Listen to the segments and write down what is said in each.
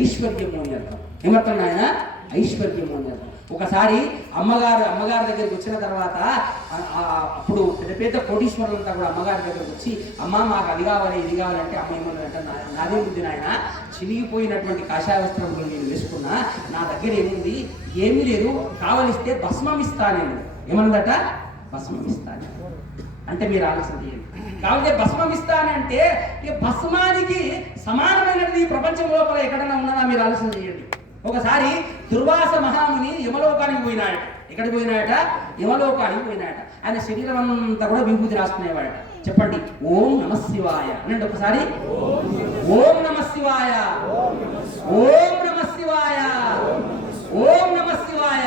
ఐశ్వర్యము అని అర్థం. ఏమర్థం నాయన? ఐశ్వర్యము అని అర్థం. ఒకసారి అమ్మగారి దగ్గరికి వచ్చిన తర్వాత అప్పుడు పెద్ద పెద్ద కోటీశ్వరులంతా కూడా అమ్మగారి దగ్గరకు వచ్చి, అమ్మ మాకు అది కావాలి ఇది కావాలంటే అమ్మ ఏమన్నారంటే, నాదే ఉంది నాయన, చినిగిపోయినటువంటి కాషాయ వస్త్రములు నేను వేసుకున్నా, నా దగ్గర ఏముంది, ఏమీ లేదు, కావలిస్తే భస్మం ఇస్తానేను. ఏమన్నదట? భస్మం ఇస్తాను. అంటే మీరు ఆలోచన చేయండి, కాబట్టి భస్మం ఇస్తానంటే ఈ భస్మానికి సమానమైనది ఈ ప్రపంచం లోపల ఎక్కడైనా ఉన్నదా? మీరు ఆలోచన చేయండి. ఒకసారి దుర్వాస మహాముని యమలోకానికి పోయినాయట. ఎక్కడికి పోయినాయట? యమలోకానికి పోయినాయట. ఆయన శరీరం అంతా కూడా విభూతి రాసుకునేవాడట. చెప్పండి, ఓం నమ శివాయ అనండి ఒకసారి. ఓం నమ శివాయ, ఓం నమ శివాయ, ఓం నమ శివాయ.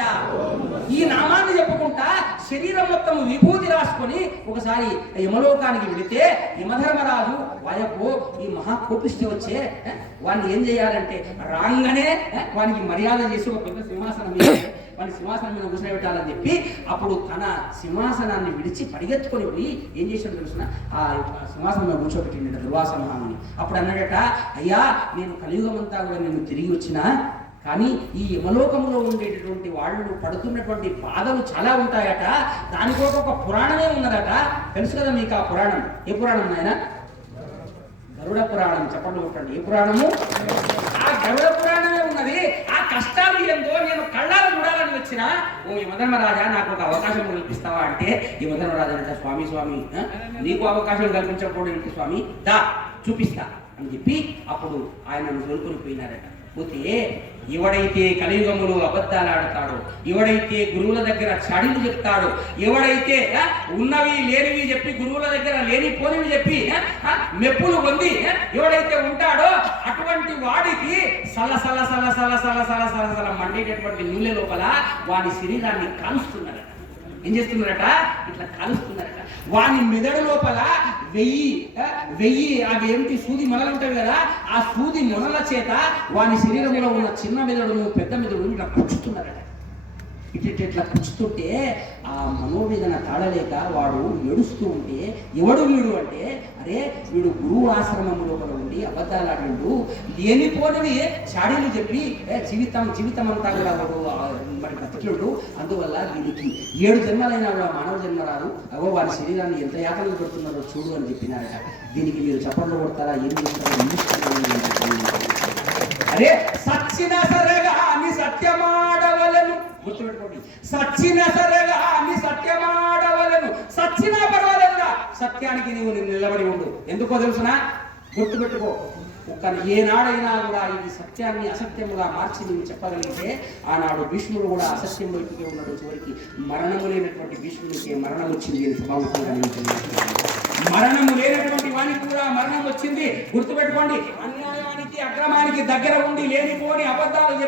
ఈ నామాన్ని చెప్పుకుంటా శరీరం మొత్తం విభూతి రాసుకొని ఒకసారి యమలోకానికి వెళితే యమధర్మరాజు వాయకు ఈ మహాకోపిష్టి వచ్చే వాడిని ఏం చేయాలంటే రాగానే వానికి మర్యాద చేసి ఒక పెద్ద సింహాసనం మీద వాడిని సింహాసనం మీద కూర్చోబెట్టాలని చెప్పి అప్పుడు తన సింహాసనాన్ని విడిచి పరిగెత్తుకొని పోయి ఏం చేశాడు తెలుసిన? ఆ సింహాసనం మీద కూర్చోబెట్టిండట దుర్వాస మహాముని. అప్పుడు అన్నాడట, అయ్యా నేను కలియుగం అంతా కూడా నేను తిరిగి వచ్చినా, కానీ ఈ యమలోకంలో ఉండేటటువంటి వాళ్ళు పడుతున్నటువంటి బాధలు చాలా ఉంటాయట. దానికోసం ఒక పురాణమే ఉన్నదట. తెలుసు కదా మీకు ఆ పురాణం? ఏ పురాణం నాయన? గరుడ పురాణం. చెప్పండి కొట్టండి. ఏ పురాణము? ఆ గరుడ పురాణమే ఉన్నది. ఆ కష్టాలు ఏందో నేను కళ్ళాలు చూడాలని వచ్చిన, ఓ యమధర్మరాజా నాకు ఒక అవకాశం కల్పిస్తావా అంటే, యమధర్మరాజా అంటే, స్వామి స్వామి నీకు అవకాశం కల్పించకపోవడం స్వామి, దా చూపిస్తా అని చెప్పి అప్పుడు ఆయనను దొరుకుని పోయినారట. పోతే ఎవడైతే కలియుగములో అబద్ధాలు ఆడతాడో, ఎవడైతే గురువుల దగ్గర చాడీలు చెప్తాడో, ఎవడైతే ఉన్నవి లేనివి చెప్పి గురువుల దగ్గర లేనిపోనివి చెప్పి మెప్పులు పొంది ఎవడైతే ఉంటాడో అటువంటి వాడికి సల సల సల సల సల సల సల సల మండేటటువంటి నూనె లోపల వాని శరీరాన్ని కాలుస్తున్నారట. ఏం చేస్తున్నారట? ఇట్లా కాలుస్తున్నారట. వాని మెదడు లోపల వెయ్యి అవి ఏమిటి సూది మొనలు ఉంటాయి కదా, ఆ సూది మొనల చేత వాని శరీరంలో ఉన్న చిన్న మెదడును పెద్ద మెదడును ఇట్లా పుచ్చుతున్నారట. ఇట్లా పుచ్చుతుంటే ఆ మనోవేదన తాళలేక వాడు ఏడుస్తూ ఉంటే, ఎవడు వీడు అంటే, అరే వీడు గురువు ఆశ్రమం లోపల ఉండి అబద్ధాలు ఆడిండు, లేనిపోనివి చాడీలు చెప్పి జీవితం అంతా కూడా వాడు మరి బతికిడు, అందువల్ల వీడికి 7 జన్మలైనా కూడా మానవ జన్మ రాదు, అవో వారి శరీరాన్ని ఎంత యాతనలు పెడుతున్నారో చూడు అని చెప్పినారట. దీనికి మీరు చప్పట్లు కొడతారా? ఏం చేస్తారో? అరే సచ్చిన సరగా అని సత్యమాడవలను, గుర్తుపెట్టుకోండి, సచ్చిన సరగా అని సత్యమాడవలను, సచ్చినా పర్వాలేదురా సత్యానికి నీవు నిలబడి ఉండు. ఎందుకో తెలుసునా? గుర్తుపెట్టుకో, కానీ ఏనాడైనా కూడా ఇది సత్యాన్ని అసత్యముగా మార్చి నీవు చెప్పగలిగితే, ఆనాడు భీష్ముడు కూడా అసత్యం వైపుకే ఉన్నాడు. చివరికి మరణము లేనటువంటి భీష్ముడికి మరణం వచ్చింది అని సమావేశంగా మరణము లేనటువంటి వానికి కూడా మరణం వచ్చింది. గుర్తుపెట్టుకోండి, అన్యాయానికి అక్రమానికి దగ్గర ఉండి లేనిపోని అబద్ధాలు